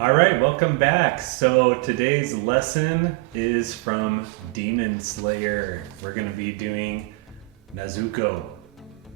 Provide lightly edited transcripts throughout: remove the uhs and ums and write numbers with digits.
All right, welcome back. So today's lesson is from Demon Slayer. We're going to be doing Nazuko.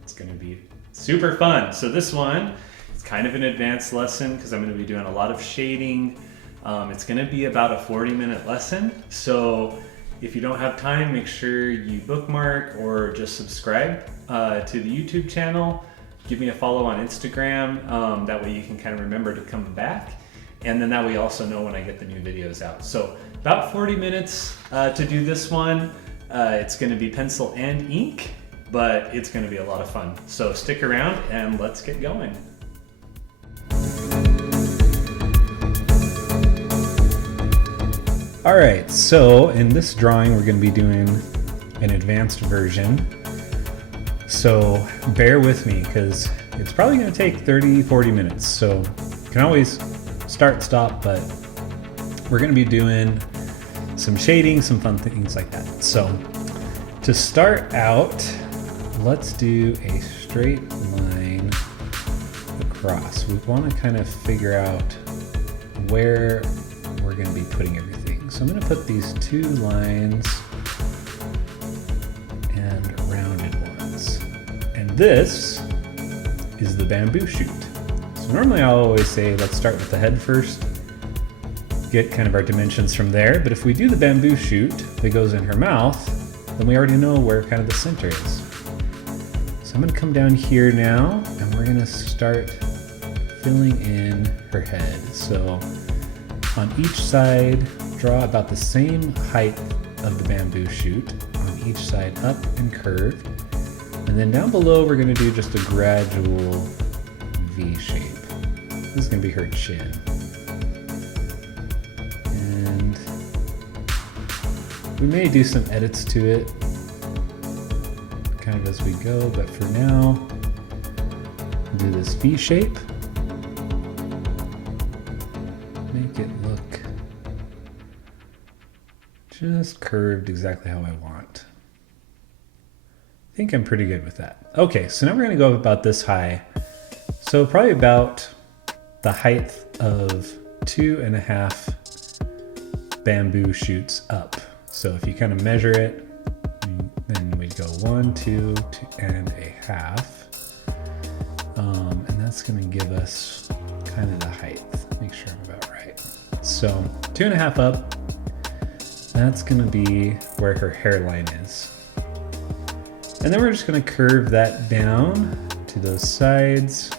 It's going to be super fun. So this one, it's kind of an advanced lesson because I'm going to be doing a lot of shading. It's going to be about a 40-minute lesson. So if you don't have time, make sure you bookmark or just subscribe to the YouTube channel. Give me a follow on Instagram. That way you can kind of remember to come back. And then that way you also know when I get the new videos out. So about 40 minutes to do this one. It's gonna be pencil and ink, but it's gonna be a lot of fun. So stick around and let's get going. All right, so in this drawing, we're gonna be doing an advanced version. So bear with me because it's probably gonna take 30-40 minutes. So you can always start, stop, but we're going to be doing some shading, some fun things like that. So to start out, let's do a straight line across. We want to kind of figure out where we're going to be putting everything. So I'm going to put these two lines and rounded ones. And this is the bamboo shoot. So normally I'll always say, let's start with the head first, get kind of our dimensions from there. But if we do the bamboo shoot that goes in her mouth, then we already know where kind of the center is. So I'm gonna come down here now and we're gonna start filling in her head. So on each side, draw about the same height of the bamboo shoot on each side, up and curved. And then down below, we're gonna do just a gradual V shape. This is gonna be her chin. And we may do some edits to it kind of as we go, but for now, do this V shape. Make it look just curved exactly how I want. I think I'm pretty good with that. Okay, so now we're gonna go about this high. So probably about the height of 2.5 bamboo shoots up. So if you kind of measure it, then we'd go 1, 2, 2.5. And that's gonna give us kind of the height. Make sure I'm about right. So 2.5 up, that's gonna be where her hairline is. And then we're just gonna curve that down to those sides.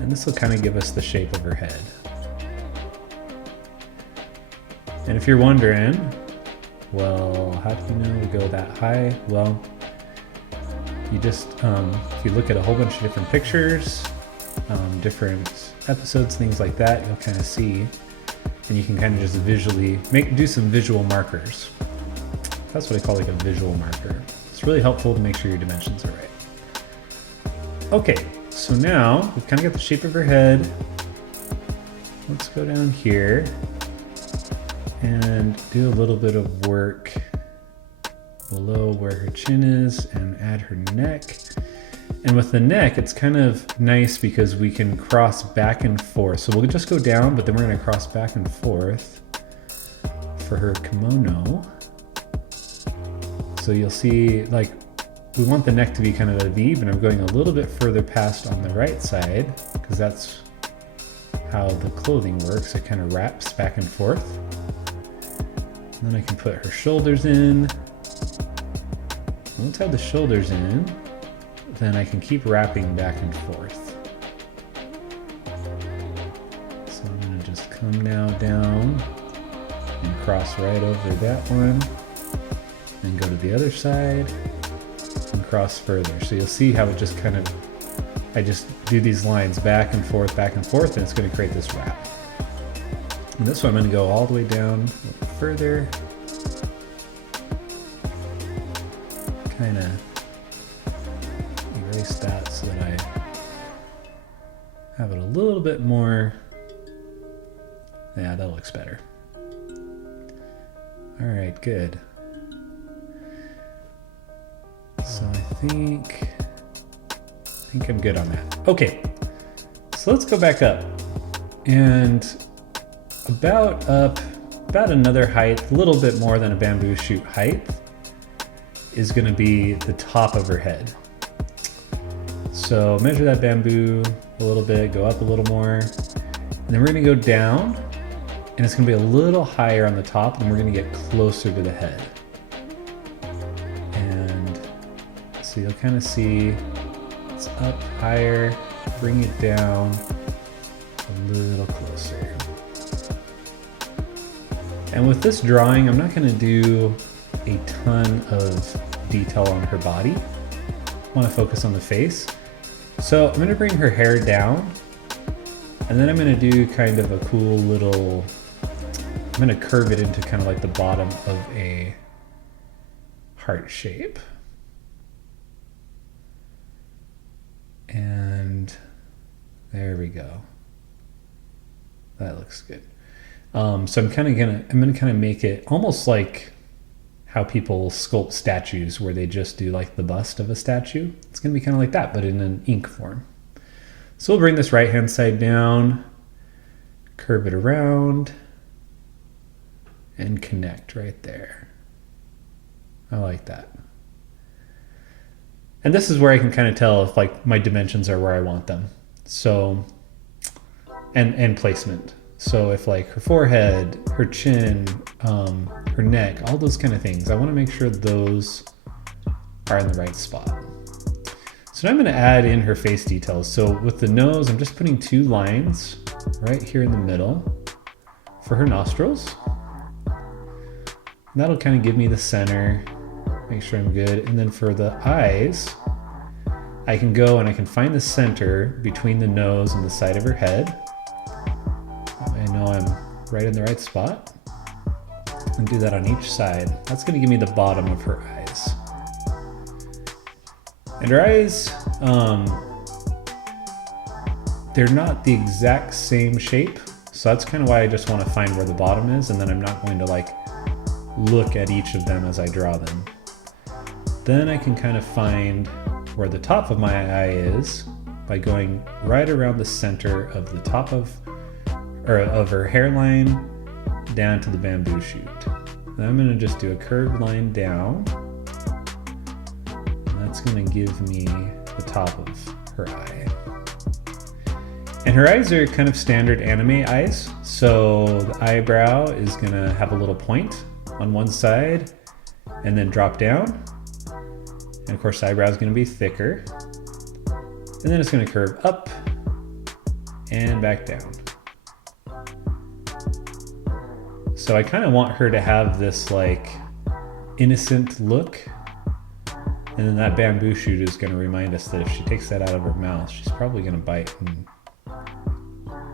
And this will kind of give us the shape of her head. And if you're wondering, well, how do you know to go that high? Well, you just, if you look at a whole bunch of different pictures, different episodes, things like that, you'll kind of see, and you can kind of just visually do some visual markers. That's what I call like a visual marker. It's really helpful to make sure your dimensions are right. Okay. So now we've kind of got the shape of her head. Let's go down here and do a little bit of work below where her chin is and add her neck. And with the neck, it's kind of nice because we can cross back and forth. So we'll just go down, but then we're going to cross back and forth for her kimono. So you'll see, like, we want the neck to be kind of a V, but I'm going a little bit further past on the right side because that's how the clothing works. It kind of wraps back and forth. And then I can put her shoulders in. Once I have the shoulders in, then I can keep wrapping back and forth. So I'm gonna just come now down and cross right over that one. Then go to the other side. And cross further. So you'll see how it just kind of, I just do these lines back and forth, and it's going to create this wrap. And this one I'm going to go all the way down a little further. Kind of erase that so that I have it a little bit more. Yeah, that looks better. All right, good. So I think I'm good on that. Okay, so let's go back up. And about another height, a little bit more than a bamboo shoot height, is going to be the top of her head. So measure that bamboo a little bit, go up a little more, and then we're going to go down, and it's going to be a little higher on the top, and we're going to get closer to the head. And so you'll kind of see it's up higher, bring it down a little closer. And with this drawing, I'm not going to do a ton of detail on her body. I want to focus on the face. So I'm going to bring her hair down, and then I'm going to do kind of a cool little, I'm going to curve it into kind of like the bottom of a heart shape. And there we go. That looks good. So I'm gonna make it almost like how people sculpt statues, where they just do like the bust of a statue. It's gonna be kind of like that, but in an ink form. So we'll bring this right hand side down, curve it around, and connect right there. I like that. And this is where I can kind of tell if like my dimensions are where I want them. So, and placement. So if like her forehead, her chin, her neck, all those kind of things, I want to make sure those are in the right spot. So now I'm going to add in her face details. So with the nose, I'm just putting 2 lines right here in the middle for her nostrils. And that'll kind of give me the center, make sure I'm good. And then for the eyes, I can go and I can find the center between the nose and the side of her head. I know I'm right in the right spot, and do that on each side. That's going to give me the bottom of her eyes. And her eyes, they're not the exact same shape, so that's kind of why I just want to find where the bottom is, and then I'm not going to like look at each of them as I draw them. Then I can kind of find where the top of my eye is by going right around the center of the top of her hairline down to the bamboo shoot. Then I'm going to just do a curved line down. And that's going to give me the top of her eye. And her eyes are kind of standard anime eyes. So the eyebrow is going to have a little point on one side and then drop down. And of course the eyebrow is going to be thicker. And then it's going to curve up and back down. So I kind of want her to have this like innocent look, and then that bamboo shoot is going to remind us that if she takes that out of her mouth, she's probably going to bite and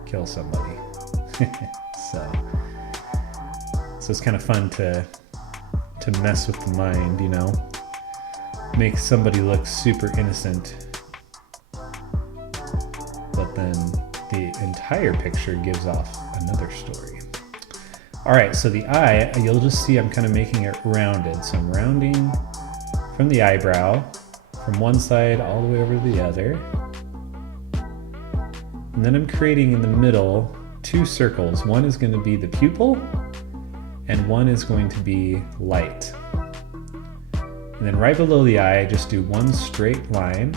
kill somebody. so it's kind of fun to mess with the mind, you know, make somebody look super innocent, but then the entire picture gives off another story. All right, so the eye, you'll just see I'm kind of making it rounded. So I'm rounding from the eyebrow, from one side all the way over to the other. And then I'm creating in the middle 2 circles. One is going to be the pupil, and one is going to be light. And then right below the eye, just do one straight line.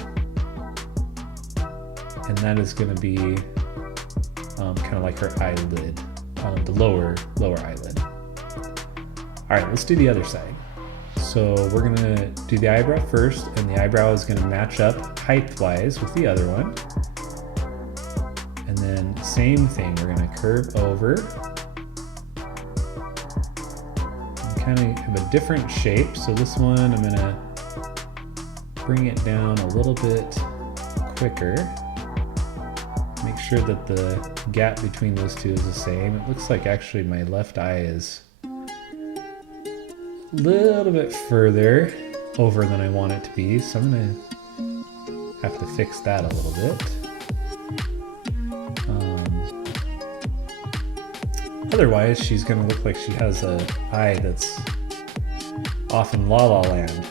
And that is going to be kind of like her eyelid. The lower eyelid. All right, let's do the other side. So we're gonna do the eyebrow first, and the eyebrow is gonna match up height-wise with the other one. And then same thing, we're gonna curve over. Kind of have a different shape. So this one, I'm gonna bring it down a little bit quicker. Make sure that the gap between those two is the same. It looks like actually my left eye is a little bit further over than I want it to be, so I'm gonna have to fix that a little bit. Otherwise, she's gonna look like she has an eye that's off in La La Land.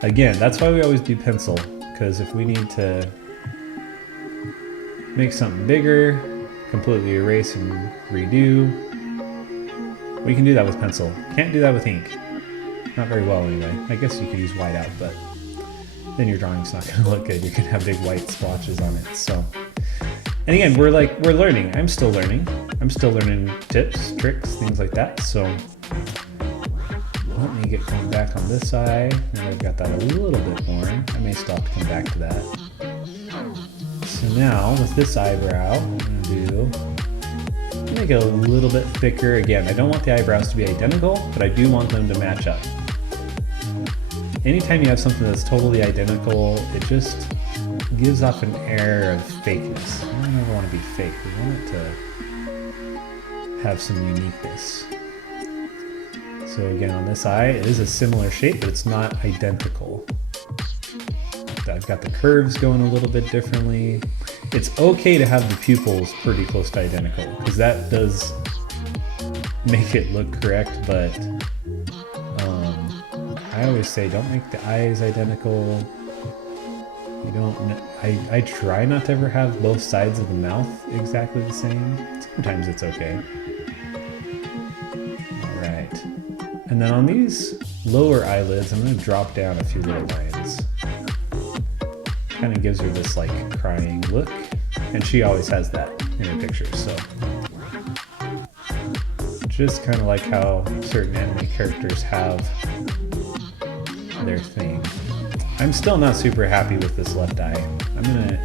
Again, that's why we always do pencil, because if we need to make something bigger, completely erase and redo. We can do that with pencil. Can't do that with ink. Not very well anyway. I guess you could use whiteout, but then your drawing's not gonna look good. You're gonna have big white splotches on it, so. And again, we're learning. I'm still learning. I'm still learning tips, tricks, things like that, so. Let me get going back on this eye. Now I've got that a little bit more. I may still have to come back to that. So now, with this eyebrow, I'm gonna make it a little bit thicker. Again, I don't want the eyebrows to be identical, but I do want them to match up. Anytime you have something that's totally identical, it just gives off an air of fakeness. I don't ever want to be fake. We want it to have some uniqueness. So again, on this eye, it is a similar shape, but it's not identical. I've got the curves going a little bit differently. It's okay to have the pupils pretty close to identical, because that does make it look correct, but I always say don't make the eyes identical. You don't. I try not to ever have both sides of the mouth exactly the same. Sometimes it's okay. All right. And then on these lower eyelids, I'm going to drop down a few little lines. Kind of gives her this like crying look, and she always has that in her pictures. So just kind of like how certain anime characters have their thing. I'm still not super happy with this left eye. I'm gonna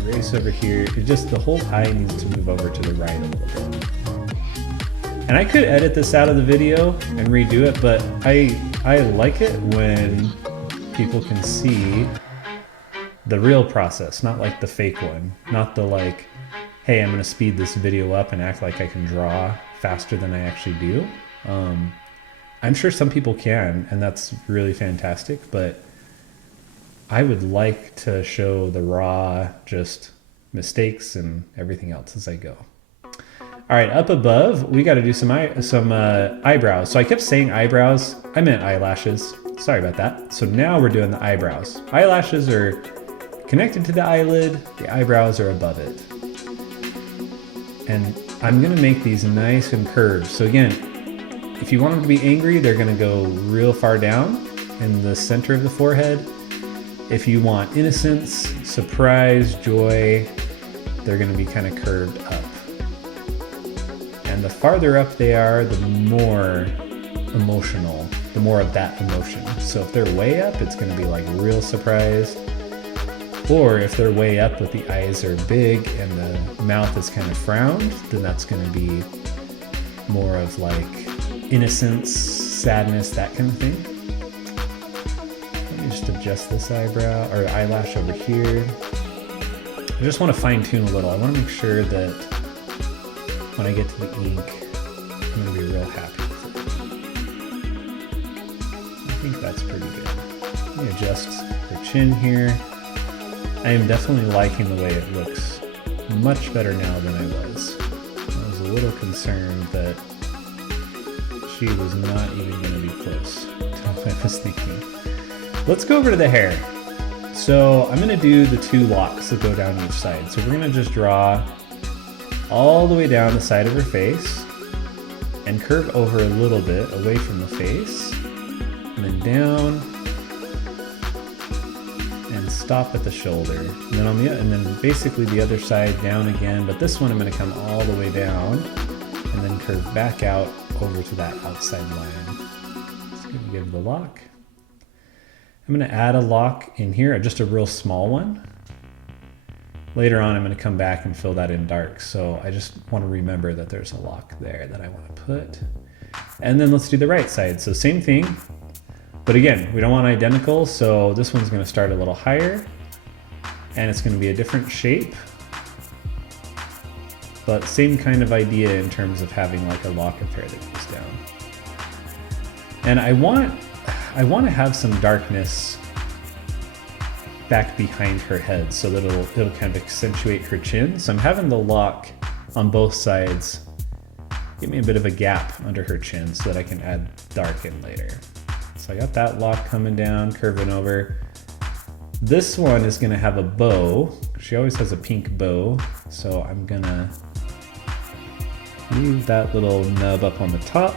erase over here. It just, the whole eye needs to move over to the right a little bit. And I could edit this out of the video and redo it, but I like it when people can see the real process, not like the fake one. Not the like, hey, I'm gonna speed this video up and act like I can draw faster than I actually do. I'm sure some people can, and that's really fantastic, but I would like to show the raw, just mistakes and everything else as I go. All right, up above, we got to do some eyebrows. So I kept saying eyebrows, I meant eyelashes. Sorry about that. So now we're doing the eyebrows. Eyelashes are connected to the eyelid, the eyebrows are above it. And I'm gonna make these nice and curved. So again, if you want them to be angry, they're gonna go real far down in the center of the forehead. If you want innocence, surprise, joy, they're gonna be kind of curved up. And the farther up they are, the more emotional, the more of that emotion. So if they're way up, it's gonna be like real surprise. Or if they're way up but the eyes are big and the mouth is kind of frowned, then that's gonna be more of like innocence, sadness, that kind of thing. Let me just adjust this eyebrow or eyelash over here. I just want to fine tune a little. I want to make sure that when I get to the ink, I'm going to be real happy with it. I think that's pretty good. Let me adjust her chin here. I am definitely liking the way it looks much better now than I was. I was a little concerned that she was not even going to be close to what I was thinking. Let's go over to the hair. So I'm going to do the two locks that go down each side. So we're going to just draw all the way down the side of her face and curve over a little bit away from the face, and then down and stop at the shoulder. And then and then basically the other side down again, but this one I'm going to come all the way down and then curve back out over to that outside line. Just going to give the lock. I'm going to add a lock in here, just a real small one. Later on, I'm going to come back and fill that in dark. So I just want to remember that there's a lock there that I want to put. And then let's do the right side. So same thing, but again, we don't want identical. So this one's going to start a little higher and it's going to be a different shape, but same kind of idea in terms of having like a lock of hair that goes down. And I want to have some darkness back behind her head so that it'll kind of accentuate her chin. So I'm having the lock on both sides give me a bit of a gap under her chin so that I can add dark in later. So I got that lock coming down, curving over. This one is going to have a bow. she always has a pink bow, so I'm gonna leave that little nub up on the top,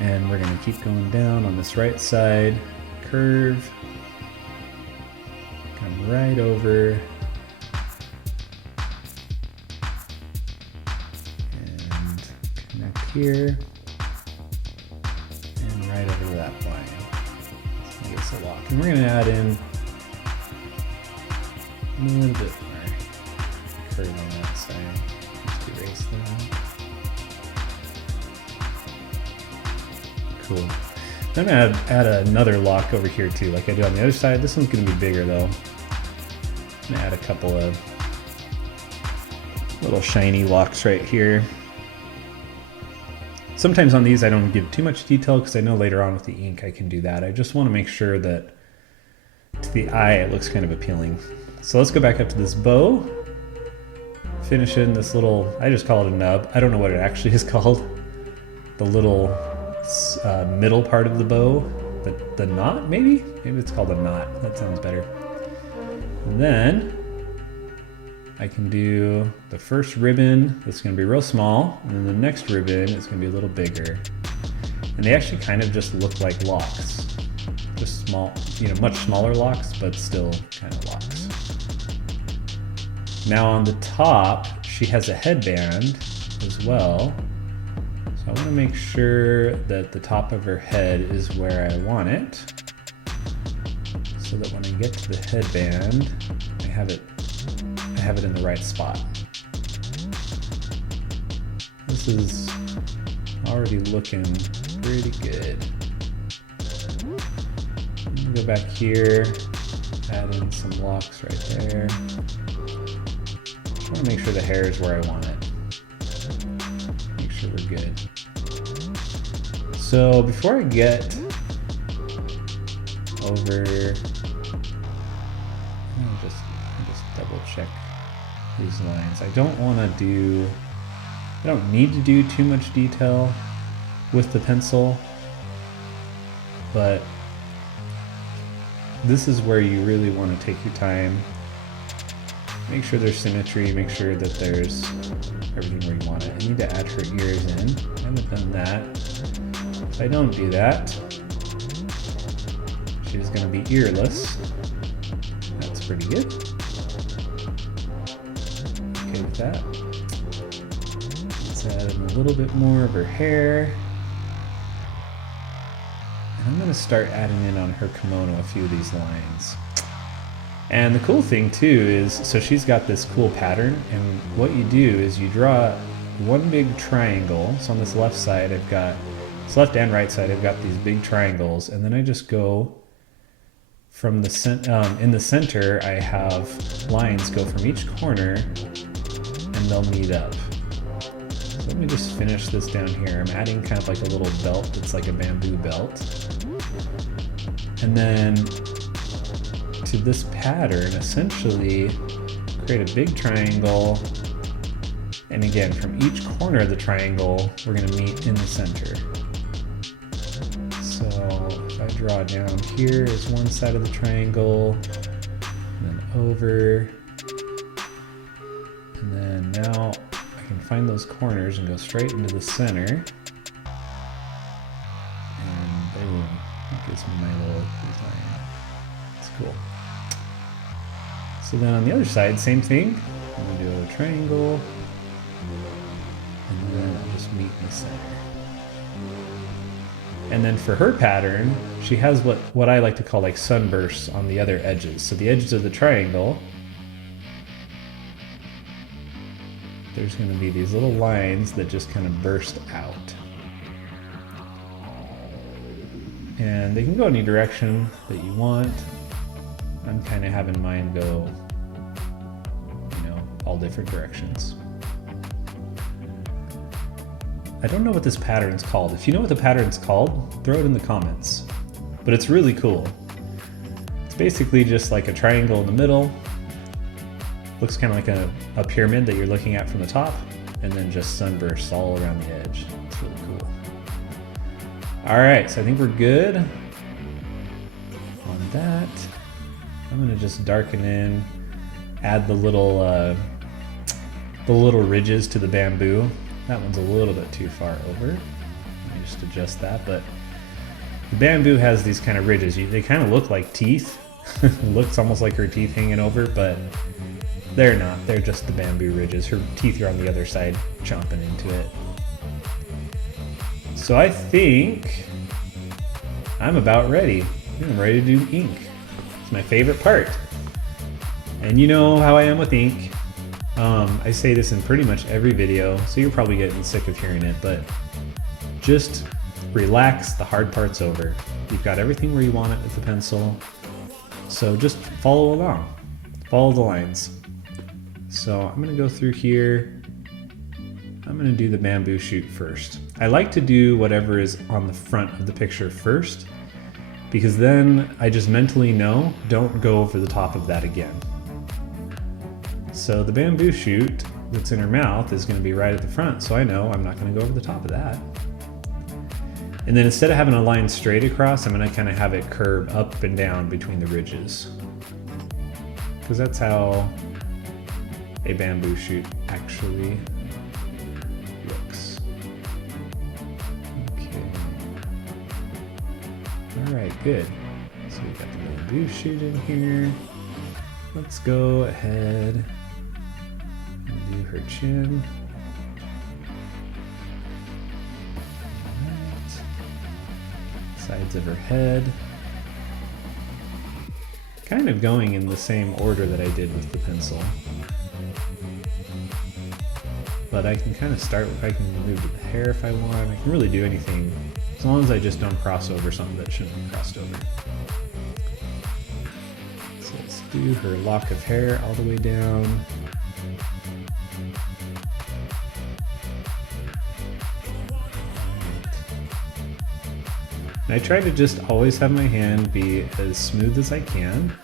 and we're gonna keep going down on this right side, curve, come right over, and connect here, and right over to that line. So give us a lock. And we're gonna add in a little bit more curve on that side. Just erase that. Cool. I'm gonna add another lock over here too, like I do on the other side. This one's gonna be bigger though. I'm gonna add a couple of little shiny locks right here. Sometimes on these I don't give too much detail because I know later on with the ink I can do that. I just want to make sure that to the eye it looks kind of appealing. So let's go back up to this bow, finish in this little, I just call it a nub. I don't know what it actually is called. The little middle part of the bow, the knot maybe? Maybe it's called a knot, that sounds better. And then I can do the first ribbon, that's gonna be real small, and then the next ribbon is gonna be a little bigger. And they actually kind of just look like locks. Just small, much smaller locks, but still kind of locks. Now on the top, she has a headband as well. So I want to make sure that the top of her head is where I want it, so that when I get to the headband, I have it in the right spot. This is already looking pretty good. Go back here, add in some locks right there. I want to make sure the hair is where I want it. Make sure we're good. So before I get over, I'll just double check these lines. I don't need to do too much detail with the pencil, but this is where you really want to take your time. Make sure there's symmetry, make sure that there's everything where you want it. I need to add her ears in. I haven't done that. If I don't do that, she's going to be earless. That's pretty good. Okay with that. Let's add in a little bit more of her hair. I'm going to start adding in on her kimono a few of these lines. And the cool thing too is, so she's got this cool pattern, and what you do is you draw one big triangle. So on this left side I've got, this left and right side I've got these big triangles, and then I just go from the in the center I have lines go from each corner and they'll meet up. So let me just finish this down here. I'm adding kind of like a little belt that's like a bamboo belt. And then to this pattern, essentially create a big triangle. And again, from each corner of the triangle, we're gonna meet in the center. So if I draw down here is one side of the triangle, and then over, and then now I can find those corners and go straight into the center. And boom, that gives me my little design. It's cool. So then on the other side, same thing. I'm gonna do a triangle, and then I'll just meet in the center. And then for her pattern, she has what I like to call like sunbursts on the other edges. So the edges of the triangle, there's going to be these little lines that just kind of burst out. And they can go any direction that you want. I'm kind of having mine go, all different directions. I don't know what this pattern's called. If you know what the pattern's called, throw it in the comments. But it's really cool. It's basically just like a triangle in the middle. Looks kind of like a pyramid that you're looking at from the top, and then just sunbursts all around the edge. It's really cool. All right, so I think we're good on that. I'm gonna just darken in. add the little ridges to the bamboo. That one's a little bit too far over. Let me just adjust that. But the bamboo has these kind of ridges. They kind of look like teeth. It looks almost like her teeth hanging over, but they're not. They're just the bamboo ridges. Her teeth are on the other side, chomping into it. So I think I'm about ready. I'm ready to do ink. It's my favorite part. And you know how I am with ink. I say this in pretty much every video, so you're probably getting sick of hearing it, but just relax, the hard part's over. You've got everything where you want it with the pencil, so just follow along. Follow the lines. So I'm gonna go through here. I'm gonna do the bamboo shoot first. I like to do whatever is on the front of the picture first, because then I just mentally know, don't go over the top of that again. So the bamboo shoot that's in her mouth is going to be right at the front, so I know I'm not going to go over the top of that. And then instead of having a line straight across, I'm going to kind of have it curve up and down between the ridges. Because that's how a bamboo shoot actually looks. Okay. Alright, good. So we got the bamboo shoot in here. Let's go ahead and do her chin. Right. Sides of her head. Kind of going in the same order that I did with the pencil. But I can kind of start, I can move to the hair if I want. I can really do anything as long as I just don't cross over something that shouldn't be crossed over. So let's do her lock of hair all the way down. And I try to just always have my hand be as smooth as I can.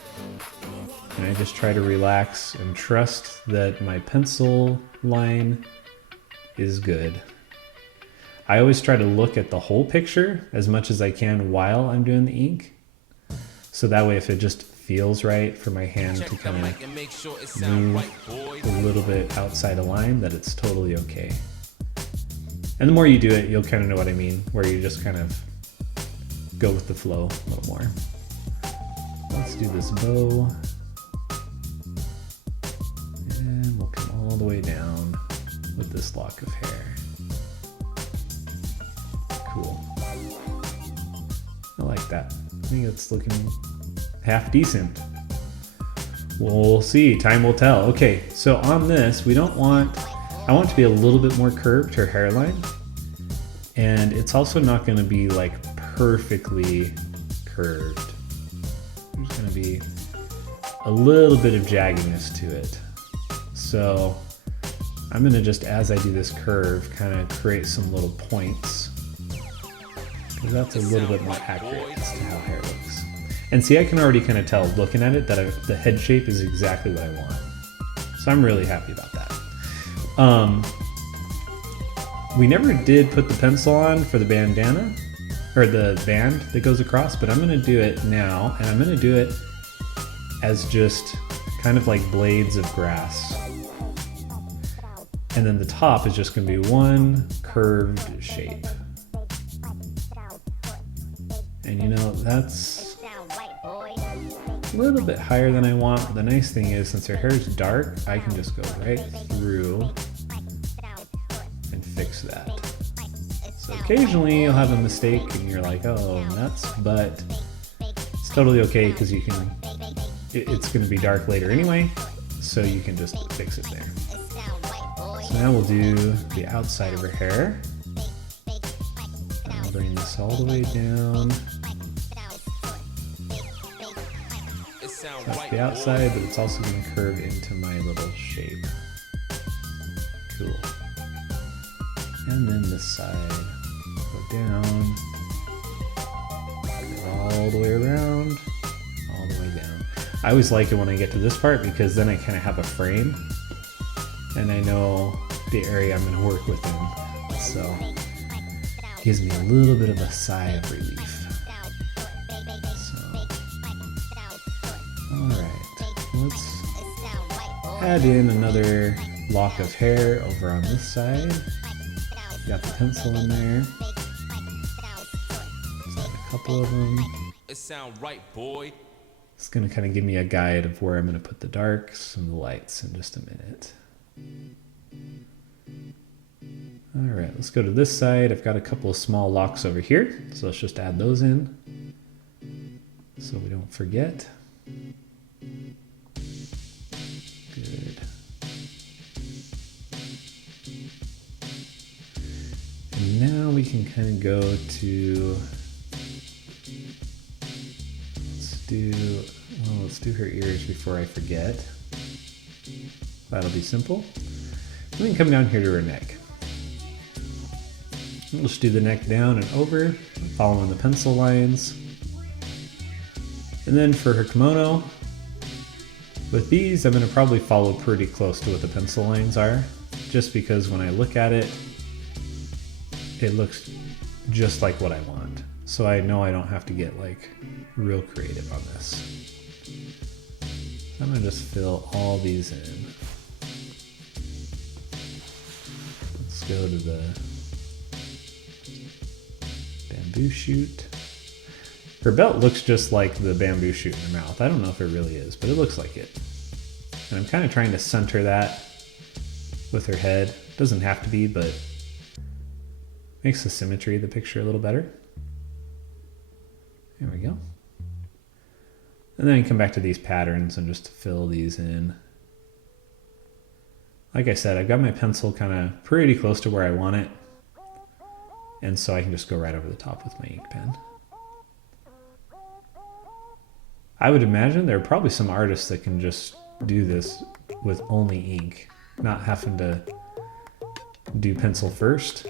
And I just try to relax and trust that my pencil line is good. I always try to look at the whole picture as much as I can while I'm doing the ink. So that way if it just feels right for my hand to kind of move a little bit outside a line, that it's totally okay. And the more you do it, you'll kind of know what I mean, where you just kind of go with the flow a little more. Let's do this bow. And we'll come all the way down with this lock of hair. Cool. I like that. I think it's looking half decent. We'll see, time will tell. Okay, so on this, I want it to be a little bit more curved, her hairline. And it's also not gonna be like perfectly curved. There's gonna be a little bit of jagginess to it. So I'm gonna just, as I do this curve, kind of create some little points. Because that's a little bit more accurate as to how hair looks. And see, I can already kind of tell looking at it that the head shape is exactly what I want. So I'm really happy about that. We never did put the pencil on for the bandana, or the band that goes across, but I'm gonna do it now, and I'm gonna do it as just kind of like blades of grass. And then the top is just gonna be one curved shape. And you know, that's a little bit higher than I want. The nice thing is, since her hair is dark, I can just go right through and fix that. So occasionally you'll have a mistake and you're like, oh, nuts, but it's totally okay because you can, it's going to be dark later anyway, so you can just fix it there. So now we'll do the outside of her hair. I'll bring this all the way down. That's the outside, but it's also going to curve into my little shape. Cool. And then this side, go down, all the way around, all the way down. I always like it when I get to this part because then I kind of have a frame and I know the area I'm going to work within. So it gives me a little bit of a sigh of relief. So, alright, let's add in another lock of hair over on this side. Got the pencil in there. Let's add a couple of them. It sound right, boy. It's gonna kind of give me a guide of where I'm gonna put the darks and the lights in just a minute. All right, let's go to this side. I've got a couple of small locks over here, so let's just add those in so we don't forget. Good. And now we can kind of go to, let's do her ears before I forget. That'll be simple. We can come down here to her neck. We'll just do the neck down and over, following the pencil lines. And then for her kimono, with these, I'm going to probably follow pretty close to what the pencil lines are, just because when I look at it, it looks just like what I want. So I know I don't have to get like real creative on this. I'm going to just fill all these in. Let's go to the bamboo shoot. Her belt looks just like the bamboo shoot in her mouth. I don't know if it really is, but it looks like it. And I'm kind of trying to center that with her head. Doesn't have to be, but makes the symmetry of the picture a little better. There we go. And then I come back to these patterns and just fill these in. Like I said, I've got my pencil kind of pretty close to where I want it. And so I can just go right over the top with my ink pen. I would imagine there are probably some artists that can just do this with only ink, not having to do pencil first.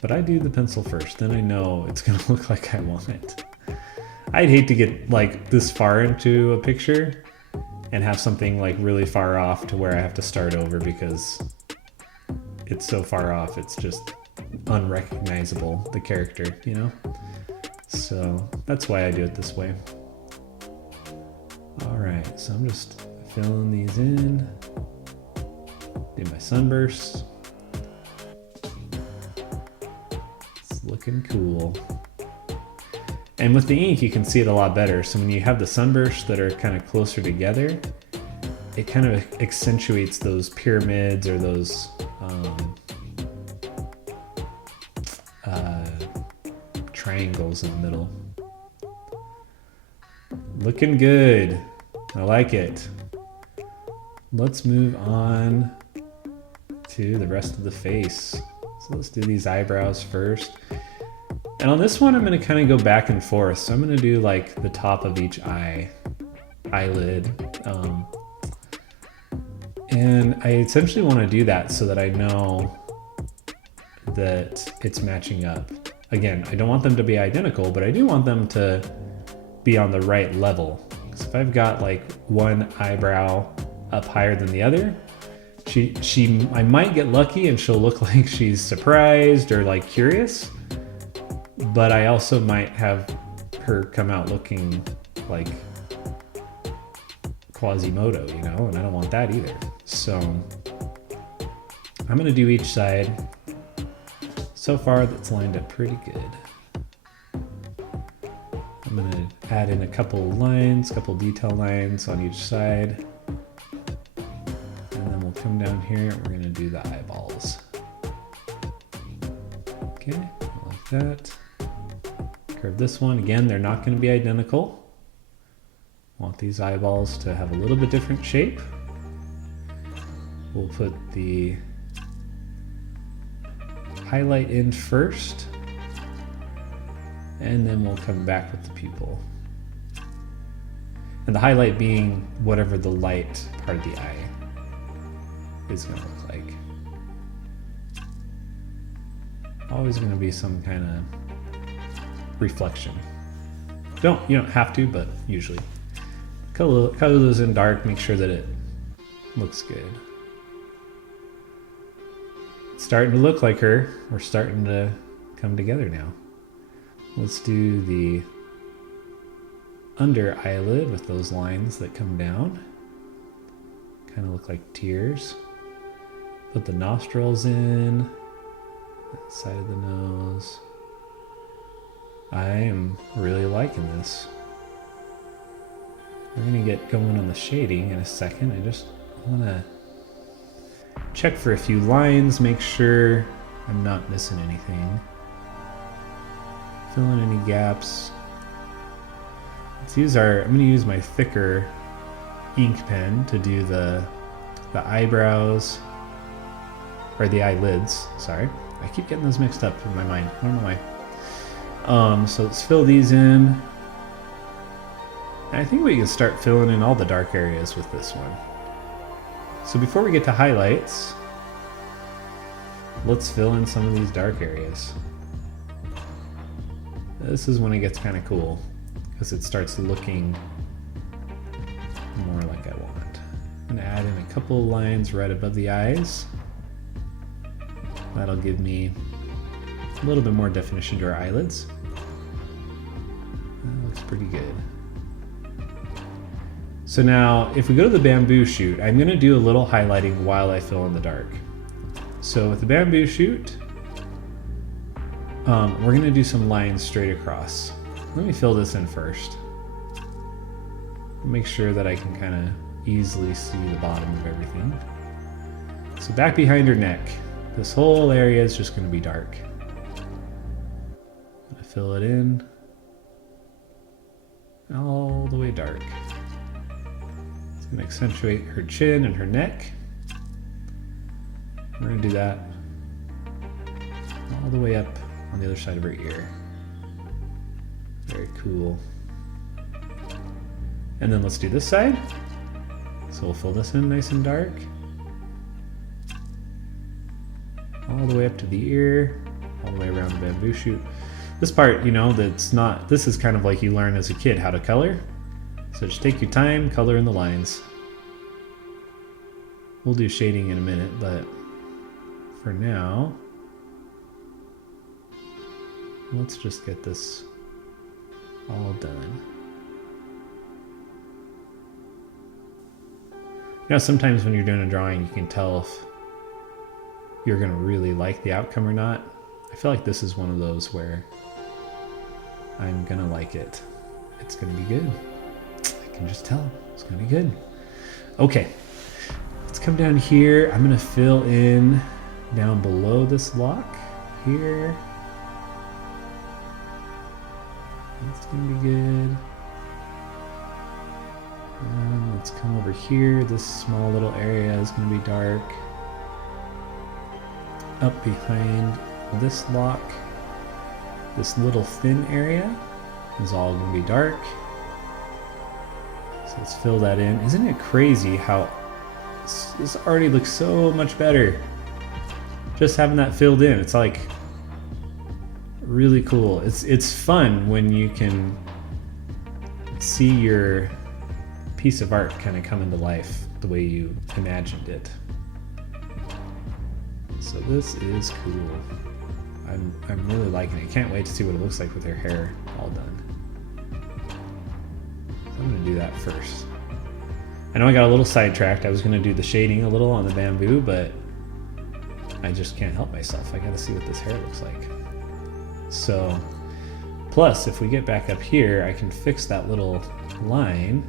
But I do the pencil first, then I know it's gonna look like I want it. I'd hate to get like this far into a picture and have something like really far off to where I have to start over because it's so far off, it's just unrecognizable, the character, you know? So that's why I do it this way. All right, so I'm just filling these in. Do my sunbursts. It's looking cool. And with the ink, you can see it a lot better. So when you have the sunbursts that are kind of closer together, it kind of accentuates those pyramids or those triangles in the middle. Looking good. I like it. Let's move on to the rest of the face. So let's do these eyebrows first. And on this one, I'm going to kind of go back and forth. So I'm going to do like the top of each eyelid. And I essentially want to do that so that I know that it's matching up. Again, I don't want them to be identical, but I do want them to be on the right level. So if I've got like one eyebrow up higher than the other, I might get lucky and she'll look like she's surprised or like curious, but I also might have her come out looking like Quasimodo, you know, and I don't want that either. So I'm gonna do each side. So far that's lined up pretty good. I'm gonna add in a couple lines, couple detail lines on each side. And then we'll come down here and we're gonna do the eyeballs. Okay, like that. Curve this one. Again, they're not gonna be identical. Want these eyeballs to have a little bit different shape. We'll put the highlight in first, and then we'll come back with the pupil. And the highlight being whatever the light part of the eye is going to look like. Always going to be some kind of reflection. You don't have to, but usually. Color those in dark, make sure that it looks good. It's starting to look like her. We're starting to come together now. Let's do the under eyelid with those lines that come down. Kind of look like tears. Put the nostrils in, that side of the nose. I am really liking this. We're gonna get going on the shading in a second. I just wanna check for a few lines, make sure I'm not missing anything. Fill in any gaps. I'm gonna use my thicker ink pen to do the eyebrows, or the eyelids, sorry. I keep getting those mixed up in my mind, I don't know why. So let's fill these in. And I think we can start filling in all the dark areas with this one. So before we get to highlights, let's fill in some of these dark areas. This is when it gets kind of cool, because it starts looking more like I want. I'm gonna add in a couple of lines right above the eyes. That'll give me a little bit more definition to our eyelids. That looks pretty good. So now, if we go to the bamboo shoot, I'm gonna do a little highlighting while I fill in the dark. So with the bamboo shoot, we're gonna do some lines straight across. Let me fill this in first. Make sure that I can kind of easily see the bottom of everything. So back behind her neck, this whole area is just gonna be dark. I'm gonna fill it in all the way dark. It's gonna accentuate her chin and her neck. We're gonna do that all the way up on the other side of her ear. Very cool. And then let's do this side. So we'll fill this in nice and dark. All the way up to the ear, all the way around the bamboo shoot. This part, you know, this is kind of like you learn as a kid how to color. So just take your time, color in the lines. We'll do shading in a minute, but for now, let's just get this all done. You know, sometimes when you're doing a drawing, you can tell if you're gonna really like the outcome or not. I feel like this is one of those where I'm gonna like it. It's gonna be good. I can just tell. It's gonna be good. Okay, let's come down here. I'm gonna fill in down below this lock here. That's gonna be good. And let's come over here. This small little area is gonna be dark. Up behind this lock, this little thin area is all gonna be dark. So let's fill that in. Isn't it crazy how this already looks so much better? Just having that filled in, it's like really cool. It's fun when you can see your piece of art kind of come into life the way you imagined it. So this is cool. I'm really liking it. Can't wait to see what it looks like with her hair all done. So I'm gonna do that first. I know I got a little sidetracked. I was gonna do the shading a little on the bamboo, but I just can't help myself. I gotta see what this hair looks like. So, plus if we get back up here, I can fix that little line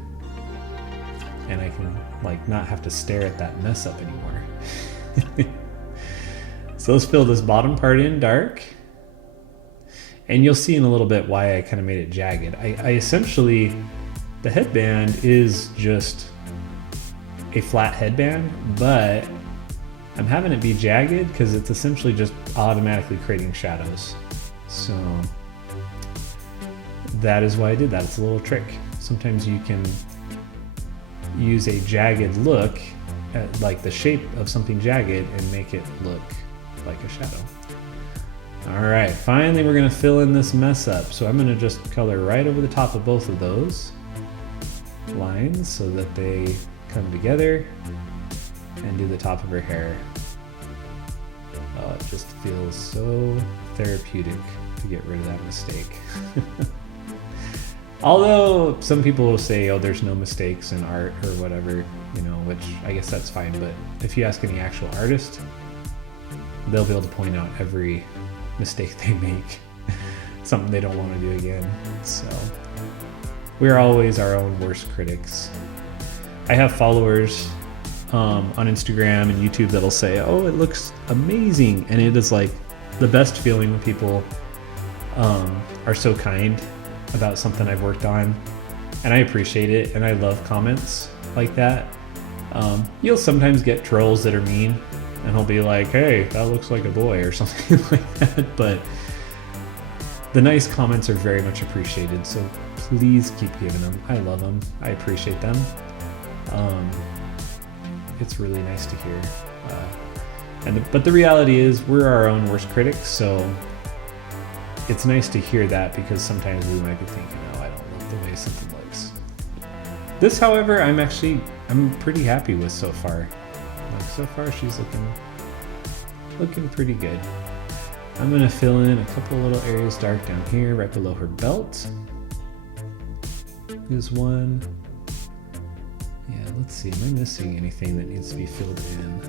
and I can like not have to stare at that mess up anymore. So let's fill this bottom part in dark. And you'll see in a little bit why I kind of made it jagged. I essentially, the headband is just a flat headband, but I'm having it be jagged because it's essentially just automatically creating shadows. So that is why I did that. It's a little trick. Sometimes you can use a jagged look at like the shape of something jagged and make it look like a shadow. All right, finally we're gonna fill in this mess up. So I'm gonna just color right over the top of both of those lines so that they come together and do the top of her hair. Oh, it just feels so therapeutic to get rid of that mistake. Although some people will say, oh, there's no mistakes in art or whatever, you know, which I guess that's fine. But if you ask any actual artist, they'll be able to point out every mistake they make, something they don't want to do again. So we're always our own worst critics. I have followers on Instagram and YouTube that'll say, oh, it looks amazing. And it is like the best feeling when people are so kind about something I've worked on. And I appreciate it. And I love comments like that. You'll sometimes get trolls that are mean and he'll be like, hey, that looks like a boy or something like that. But the nice comments are very much appreciated. So please keep giving them. I love them. I appreciate them. It's really nice to hear. But the reality is we're our own worst critics. So it's nice to hear that because sometimes we might be thinking, oh, I don't love the way something looks. This, however, I'm pretty happy with so far. Like so far she's looking pretty good. I'm gonna fill in a couple little areas dark down here, right below her belt. Here's one. Yeah, let's see, am I missing anything that needs to be filled in?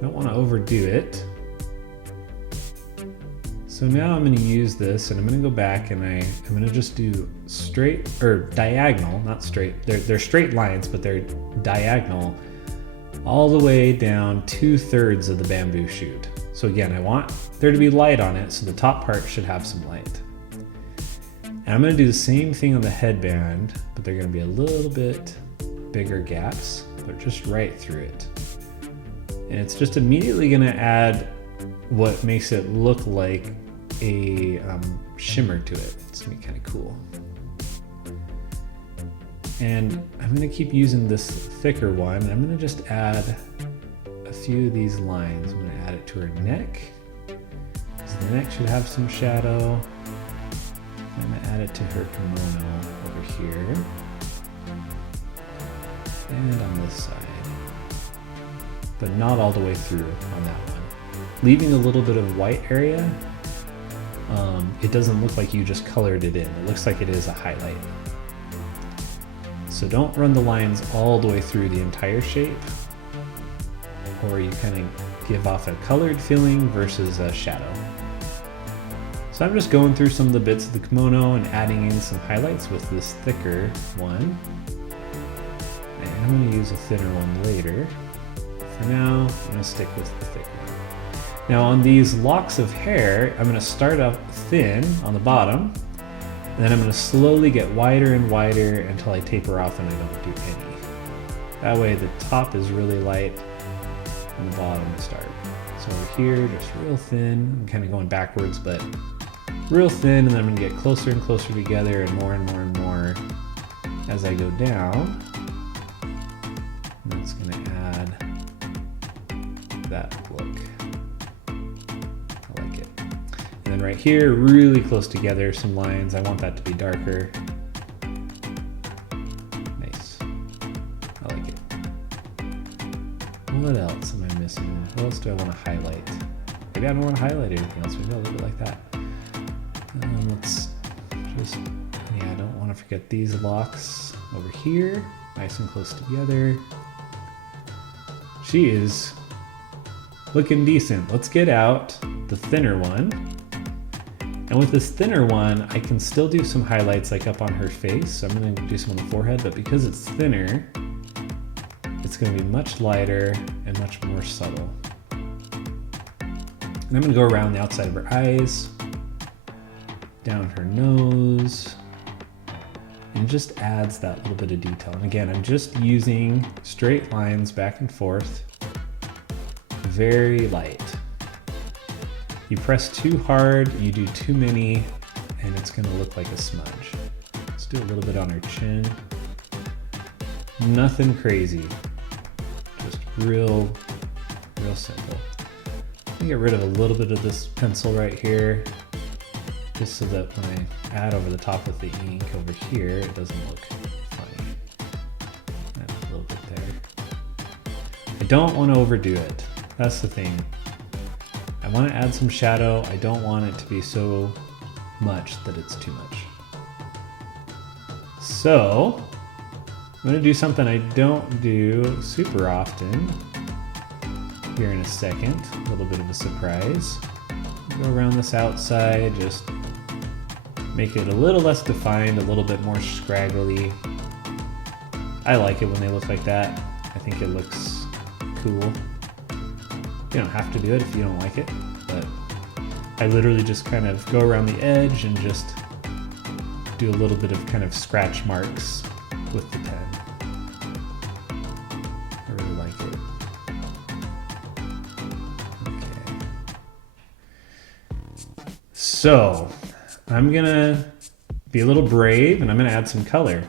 Don't want to overdo it. So now I'm going to use this and I'm going to go back and I'm going to just do straight or diagonal, not straight. They're straight lines, but they're diagonal all the way down 2/3 of the bamboo shoot. So again, I want there to be light on it, so the top part should have some light. And I'm going to do the same thing on the headband, but they're going to be a little bit bigger gaps. They're just right through it. And it's just immediately going to add what makes it look like a shimmer to it. It's going to be kind of cool. And I'm going to keep using this thicker one. I'm going to just add a few of these lines. I'm going to add it to her neck. So the neck should have some shadow. I'm going to add it to her kimono over here. And on this side. But not all the way through on that one. Leaving a little bit of white area, it doesn't look like you just colored it in. It looks like it is a highlight. So don't run the lines all the way through the entire shape, or you kind of give off a colored feeling versus a shadow. So I'm just going through some of the bits of the kimono and adding in some highlights with this thicker one. And I'm going to use a thinner one later. For now, I'm going to stick with the thick one. Now on these locks of hair, I'm going to start up thin on the bottom, and then I'm going to slowly get wider and wider until I taper off and I don't do any. That way the top is really light and the bottom is dark. So over here, just real thin. I'm kind of going backwards, but real thin, and then I'm going to get closer and closer together and more and more and more as I go down. And that's going to add that look. I like it. And then right here, really close together, some lines. I want that to be darker. Nice. I like it. What else am I missing? What else do I want to highlight? Maybe I don't want to highlight anything else. Maybe I'll leave it like that. Let's just, yeah, I don't want to forget these locks over here. Nice and close together. She is looking decent. Let's get out the thinner one. And with this thinner one, I can still do some highlights like up on her face. So I'm going to do some on the forehead, but because it's thinner, it's going to be much lighter and much more subtle. And I'm going to go around the outside of her eyes, down her nose, and it just adds that little bit of detail. And again, I'm just using straight lines back and forth, very light. You press too hard, you do too many, and it's gonna look like a smudge. Let's do a little bit on her chin. Nothing crazy, just real simple. I'm gonna get rid of a little bit of this pencil right here, just so that when I add over the top with the ink over here, it doesn't look funny. Add a little bit there. I don't want to overdo it. That's the thing. I want to add some shadow. I don't want it to be so much that it's too much. So I'm gonna do something I don't do super often here in a second. A little bit of a surprise. Go around this outside, just make it a little less defined, a little bit more scraggly. I like it when they look like that. I think it looks cool. You don't have to do it if you don't like it, but I literally just kind of go around the edge and just do a little bit of kind of scratch marks with the pen. I really like it. Okay. So I'm gonna be a little brave and I'm gonna add some color.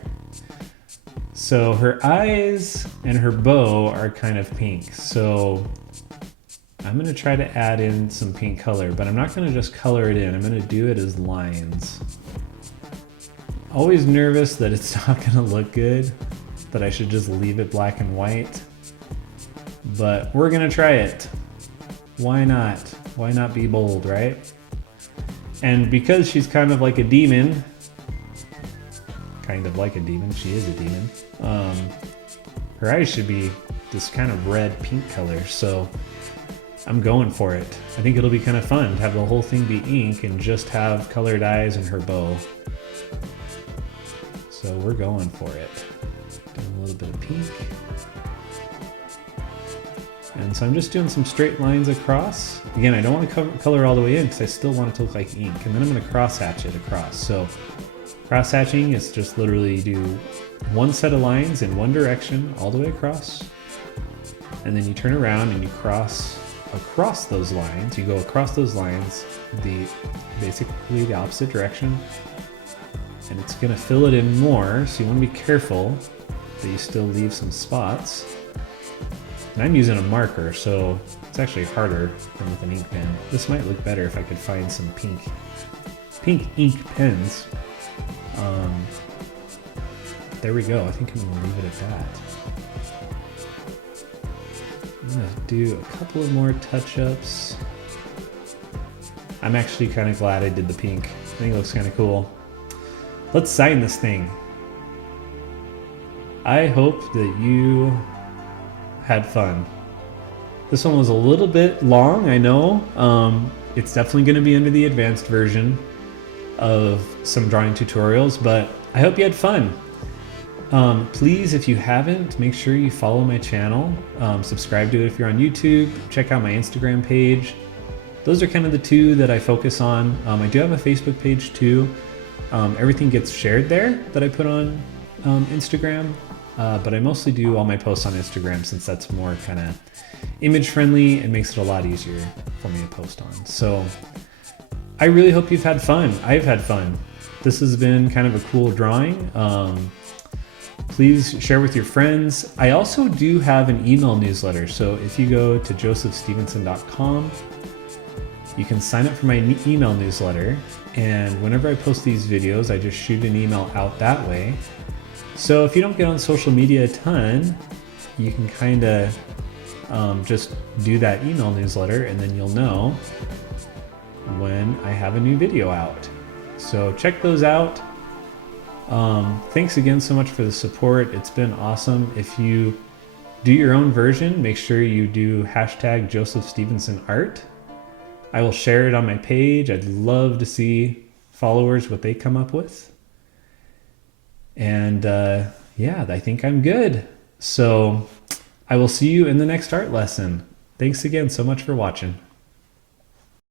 So her eyes and her bow are kind of pink. So I'm gonna try to add in some pink color, but I'm not gonna just color it in. I'm gonna do it as lines. Always nervous that it's not gonna look good, that I should just leave it black and white. But we're gonna try it. Why not? Why not be bold, right? And because she's kind of like a demon, she is a demon. Her eyes should be this kind of red pink color, so I'm going for it. I think it'll be kind of fun to have the whole thing be ink and just have colored eyes in her bow. So we're going for it. Doing a little bit of pink. And so I'm just doing some straight lines across. Again, I don't want to color all the way in because I still want it to look like ink. And then I'm going to cross hatch it across. So cross hatching is just literally do one set of lines in one direction all the way across. And then you turn around and you cross across those lines. You go across those lines basically the opposite direction. And it's going to fill it in more, so you want to be careful that you still leave some spots. And I'm using a marker, so it's actually harder than with an ink pen. This might look better if I could find some pink ink pens. There we go. I think I'm going to leave it at that. I'm going to do a couple of more touch-ups. I'm actually kind of glad I did the pink. I think it looks kind of cool. Let's sign this thing. I hope that you had fun. This one was a little bit long, I know. It's definitely going to be under the advanced version of some drawing tutorials, but I hope you had fun. Please, if you haven't, make sure you follow my channel. Subscribe to it if you're on YouTube. Check out my Instagram page. Those are kind of the two that I focus on. I do have a Facebook page too. Everything gets shared there that I put on Instagram, but I mostly do all my posts on Instagram since that's more kind of image friendly and makes it a lot easier for me to post on. So I really hope you've had fun. I've had fun. This has been kind of a cool drawing. Please share with your friends. I also do have an email newsletter. So if you go to josephstevenson.com, you can sign up for my email newsletter. And whenever I post these videos, I just shoot an email out that way. So if you don't get on social media a ton, you can kind of just do that email newsletter and then you'll know when I have a new video out. So check those out. Thanks again so much for the support. It's been awesome. If you do your own version, make sure you do hashtag Joseph Stevenson Art. I will share it on my page. I'd love to see followers, what they come up with. And yeah, I think I'm good. So I will see you in the next art lesson. Thanks again so much for watching.